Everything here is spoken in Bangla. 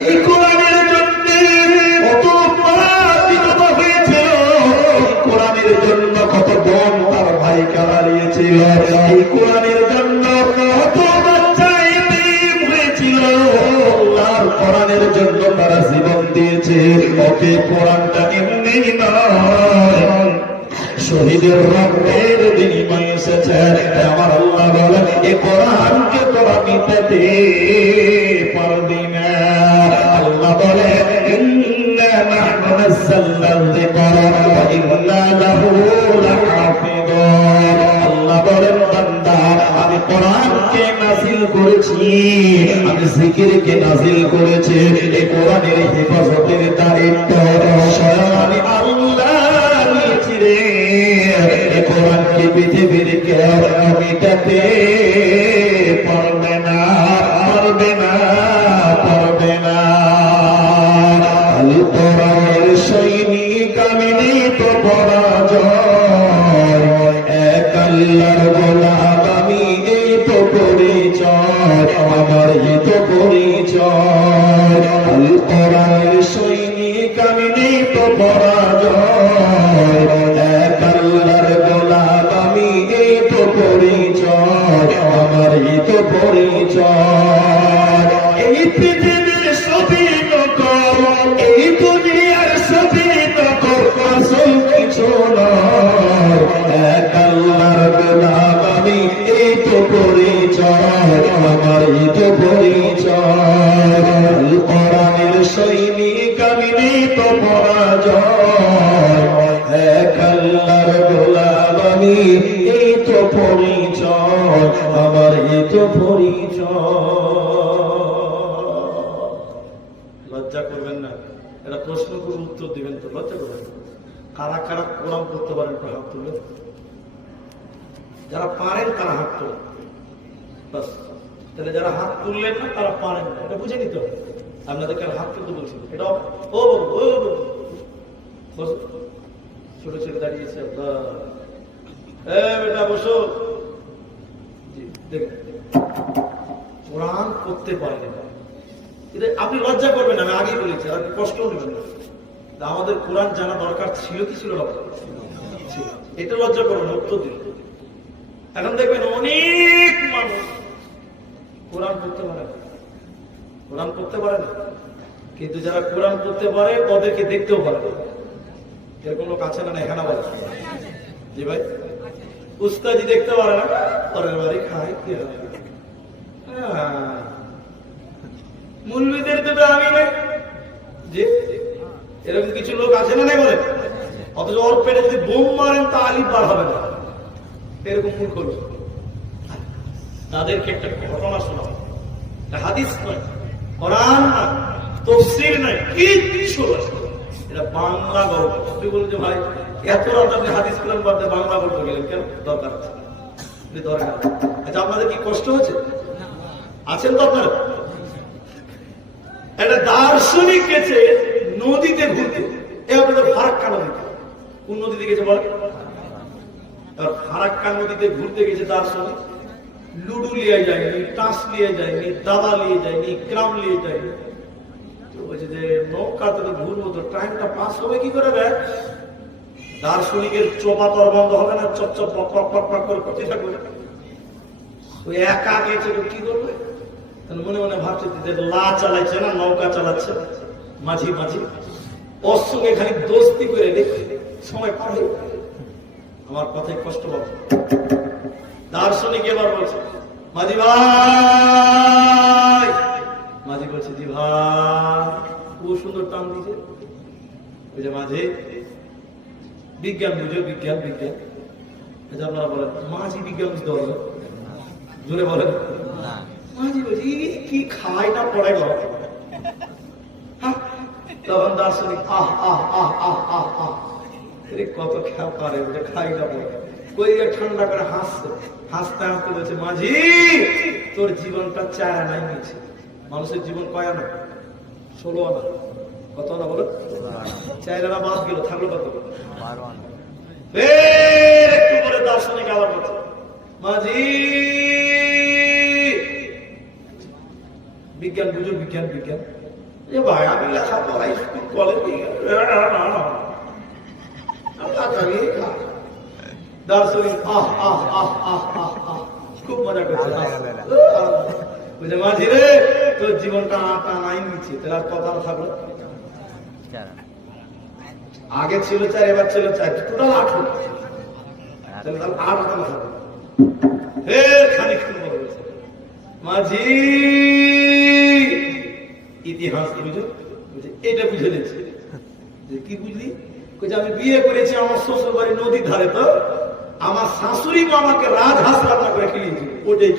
এই কোরআনের জন্য কত পরাজিত হয়েছিল, কোরআনের জন্য কত বোন তার ভাইকে হারিয়েছিল, এই কোরআনের জন্য কত বাচ্চা এতিম হয়েছিল, আল্লাহর কোরআনের জন্য তারা জীবন দিয়েছে। ওকে কোরআনটা এমনি নয়, শহীদের রক্তের বিনিময়ে এসেছে। আমার আল্লাহ বলেন এই কোরআনকে তোরা নিতে দে পারবি না। আল্লাহ বলেন ইন্না নাহনু নাযালনা যিকরা ওয়া ইন্না লাহু লাহাফিযুন। আল্লাহ বলেন বান্দা আমি কোরআনকে নাযিল করেছি, আমি জিকিরকে নাযিল করেছি, এই কোরআনের হেফাজতের দায়িত্ব স্বয়ং আমি আল্লাহ নিয়েছি রে। এই কোরআনকে পৃথিবীর কেউ মিটাতে পারবে না, পারবে না, পারবে না। আলী কোরআনের সৈনিক আমি নেই তো পরাজয়, এক আল্লাহর গোলাম আমি এই তো পরিচয়, আমার এই তো পরিচয়। আলী কোরআনের সৈনিক আমি নেই তো পরাজয়, এক আল্লাহর গোলাম আমি এই তো পরিচয়, আমার এই তো পরিচয়। এই পৃথিবীর সবই নকল, এই দুনিয়ার সবই নকল, আসল কিছু নয়, এক আল্লাহর গোলাম আমি এই তো পরিচয়, আমার এই তো পরিচয়। কোরআনের সৈনিক আমি নেই তো পরাজয়, এক আল্লাহর গোলাম আমি এই তো পরিচয়, আমার এই তো পরিচয়। লজ্জা করবেন না, এটা প্রশ্ন করে উত্তর দিবেন তো, লজ্জা করবেন না। কারা কারা কোরআন করতে পারেন একটু হাত তুলে, যারা পারেন তারা হাত তোলেন। বাস, তাহলে যারা হাত তুললেন না তারা পারেন না, এটা বুঝে নিতে হবে। আপনাদেরকে হাত তুলতে বলছি, এটা ও ছোট ছেলে দাঁড়িয়েছে, বেটা বসো। কোরআন করতে পারেন, আপনি লজ্জা করবেন না, আমি আগেই বলেছি, আর কষ্ট নেবেন না। আমাদের কোরআন জানা দরকার ছিল কি ছিল না, এটা লজ্জা করবেন, উত্তর দিল। এখন দেখবেন অনেক মানুষ কোরআন করতে পারে না, কোরআন করতে পারে না, কিন্তু যারা কোরআন করতে পারে ওদেরকে দেখতেও পারে না। এরকম লোক আছে না? এখানে বলে জি ভাই, উস্তাদি দেখতে পারে না, পরের বাড়ি খায় কি হবে। মুলবিদের তো আমি নাই যে, এরকম কিছু লোক আছে না নাই বলে, অথচ ওর পেটে যদি বোম মারেন তা আলিফ বার হবে না, এরকম মূর্খ লোক। তাদেরকে একটা ঘটনা শোনাও, হাদিস নয়, কোরআন না, তাফসীর নয়, কিচ্ছু নয়, এটা বাংলা গল্প। তুই বলছো ভাই এত রাত আপনি হাদিস কোরআন পড়তে বাংলা গল্প গেলেন কেন? দরকার আছে, দরকার। আচ্ছা আপনাদের কি কষ্ট হচ্ছে? আছেন তো আপনারা? একটা দার্শনিক গেছে নদীতে ঘুরতে, এ আপনাদের ফারাক্কা নদীতে। কোন নদীতে গেছে বলে? ফারাক্কা নদীতে ঘুরতে গেছে দার্শনিক। লুডু লিয়ে যায়নি, টাস লিয়ে যায়নি, দাদা লিয়ে যায়নি, ক্রাম লিয়ে যায়নি। তো বলছে যে নৌকাতে তো ঘুরবো, তো টাইমটা পাস হবে কি করে রে? দার্শনিকের চোপা তর বন্ধ হবে না, চপ পক পক পক পক করে করতে থাকবে। ওই একা গেছে তো কি করবে? মনে মনে ভাবছে যে লা চালাচ্ছে না, নৌকা চালাচ্ছে মাঝি মাঝি, ওর সঙ্গে খালি দোস্তি করে দেখে সময় পার হয়ে। আমার কথায় কষ্ট পাবে। দার্শনিক এবার বলছে মাঝি ভাই, মাঝি বলছে জি ভাই, খুব সুন্দর টান দিছে। ওই যে মাঝি বিজ্ঞান বুঝো, বিজ্ঞান বিজ্ঞান। আপনারা বলেন মাঝি বিজ্ঞান বুঝতে পারবেন? জোরে বলেন। মাঝি বলছি কি খায় না পড়ে গেল। তখন দার্শনিক আহ আহ আহ আহ আহ আহ, কত খেয়া পারে, খাই না পড়ে। ওই ঠান্ডা করে হাসছে, হাসতে হাসতে বলছে মাঝি তোর জীবনটা 4 আনাই নিয়েছে। মানুষের জীবন কয় আনা? 16 আনা। কত আনা বলো? 4 আনা বাদ গেল, থাকলো কত? 12 আনা। ফের একটু করে দার্শনিক আবার বলছে মাঝি বিজ্ঞান বুঝো, বিজ্ঞান বিজ্ঞান। যে ভাই আমি লেখাপড়া স্কুল কলেজে দার্শনিক খুব মজা করছে। বুঝে মাঝি রে তোর জীবনটা আটা নাই নিচ্ছে, তাহলে আর কথা থাকলো। আগে ছিল 4, এবার ছিল 4, টোটাল 8 হলো। তাহলে 8 থাকলো। খানিকক্ষণ বলেছে মাঝি ইতিহাস বুঝো, এটা বুঝে নিচ্ছে। কি বুঝলি? আমি বিয়ে করেছি আমার শ্বশুর বাড়ি নদীর ধারে, তো আমার শাশুড়ি মা আমাকে রাজহাঁস রান্না করে খেয়েছিল, ওটাই